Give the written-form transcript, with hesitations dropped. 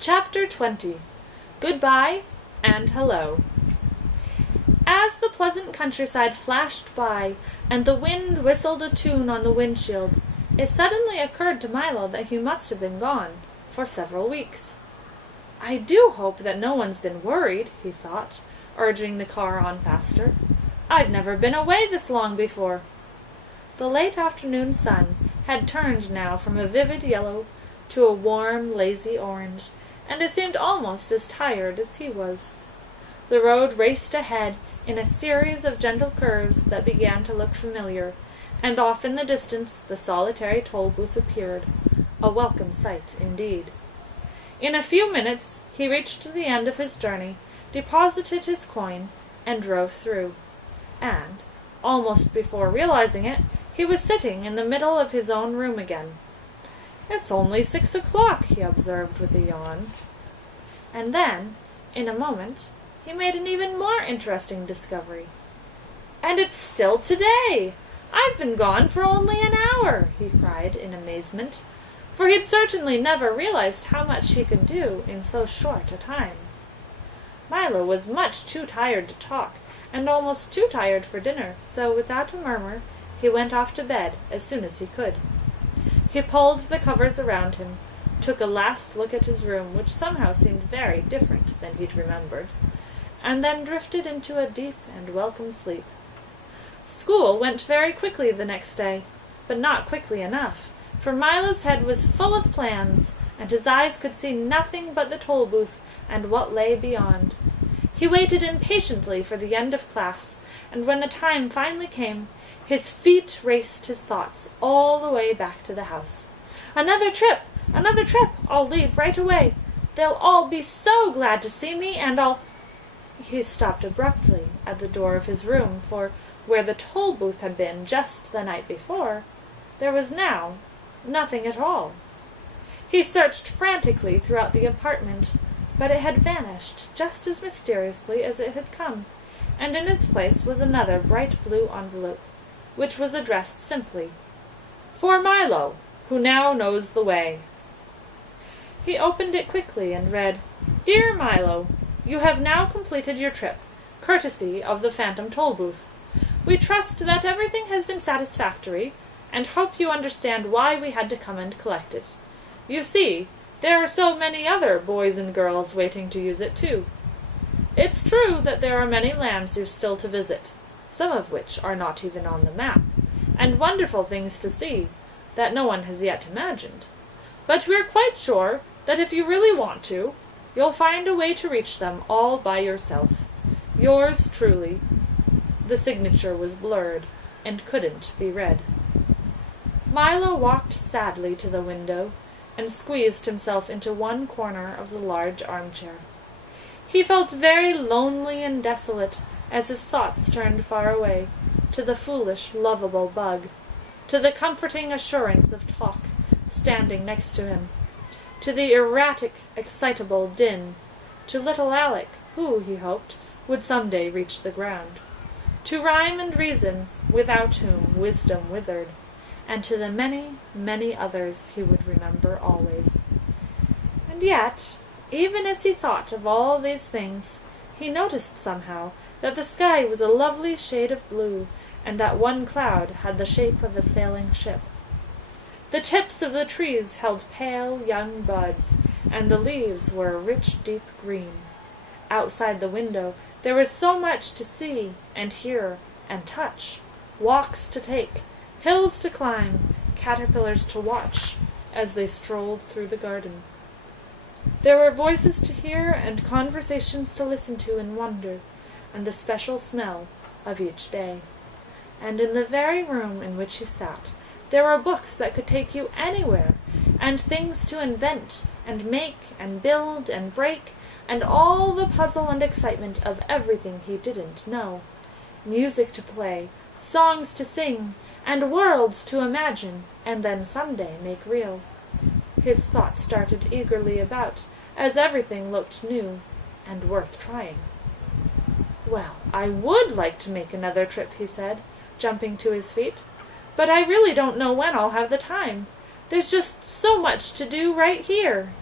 Chapter 20. Goodbye and Hello. As the pleasant countryside flashed by, and the wind whistled a tune on the windshield, it suddenly occurred to Milo that he must have been gone for several weeks. "I do hope that no one's been worried," he thought, urging the car on faster. "I've never been away this long before." The late afternoon sun had turned now from a vivid yellow to a warm, lazy orange, and it seemed almost as tired as he was. The road raced ahead in a series of gentle curves that began to look familiar, and off in the distance the solitary toll-booth appeared, a welcome sight indeed. In a few minutes he reached the end of his journey, deposited his coin, and drove through. And, almost before realizing it, he was sitting in the middle of his own room again. "It's only 6 o'clock," he observed with a yawn. And then, in a moment, he made an even more interesting discovery. "And it's still today! I've been gone for only an hour!" he cried in amazement, for he'd certainly never realized how much he could do in so short a time. Milo was much too tired to talk, and almost too tired for dinner, so without a murmur he went off to bed as soon as he could. He pulled the covers around him, took a last look at his room, which somehow seemed very different than he'd remembered, and then drifted into a deep and welcome sleep. School went very quickly the next day, but not quickly enough, for Milo's head was full of plans, and his eyes could see nothing but the toll-booth and what lay beyond. He waited impatiently for the end of class, and when the time finally came, his feet raced his thoughts all the way back to the house. "Another trip! Another trip! I'll leave right away! They'll all be so glad to see me, and I'll—" He stopped abruptly at the door of his room, for where the toll-booth had been just the night before, there was now nothing at all. He searched frantically throughout the apartment, but it had vanished just as mysteriously as it had come, and in its place was another bright blue envelope, which was addressed simply, "For Milo, who now knows the way." He opened it quickly and read, "Dear Milo, you have now completed your trip, courtesy of the Phantom Tollbooth. We trust that everything has been satisfactory, and hope you understand why we had to come and collect it. You see, there are so many other boys and girls waiting to use it too. It's true that there are many lands you've still to visit, some of which are not even on the map, and wonderful things to see that no one has yet imagined. But we're quite sure that if you really want to, you'll find a way to reach them all by yourself. Yours truly." The signature was blurred and couldn't be read. Milo walked sadly to the window and squeezed himself into one corner of the large armchair. He felt very lonely and desolate as his thoughts turned far away, to the foolish, lovable bug, to the comforting assurance of talk standing next to him, to the erratic, excitable din, to little Alec, who, he hoped, would some day reach the ground, to rhyme and reason, without whom wisdom withered, and to the many, many others he would remember always. And yet, even as he thought of all these things, he noticed somehow that the sky was a lovely shade of blue, and that one cloud had the shape of a sailing ship. The tips of the trees held pale young buds, and the leaves were a rich deep green. Outside the window there was so much to see and hear and touch, walks to take, hills to climb, caterpillars to watch, as they strolled through the garden. There were voices to hear and conversations to listen to in wonder, and the special smell of each day. And in the very room in which he sat, there were books that could take you anywhere, and things to invent and make and build and break, and all the puzzle and excitement of everything he didn't know. Music to play, songs to sing, and worlds to imagine, and then someday make real. His thoughts started eagerly about, as everything looked new and worth trying. "Well, I would like to make another trip," he said, jumping to his feet, "but I really don't know when I'll have the time. There's just so much to do right here."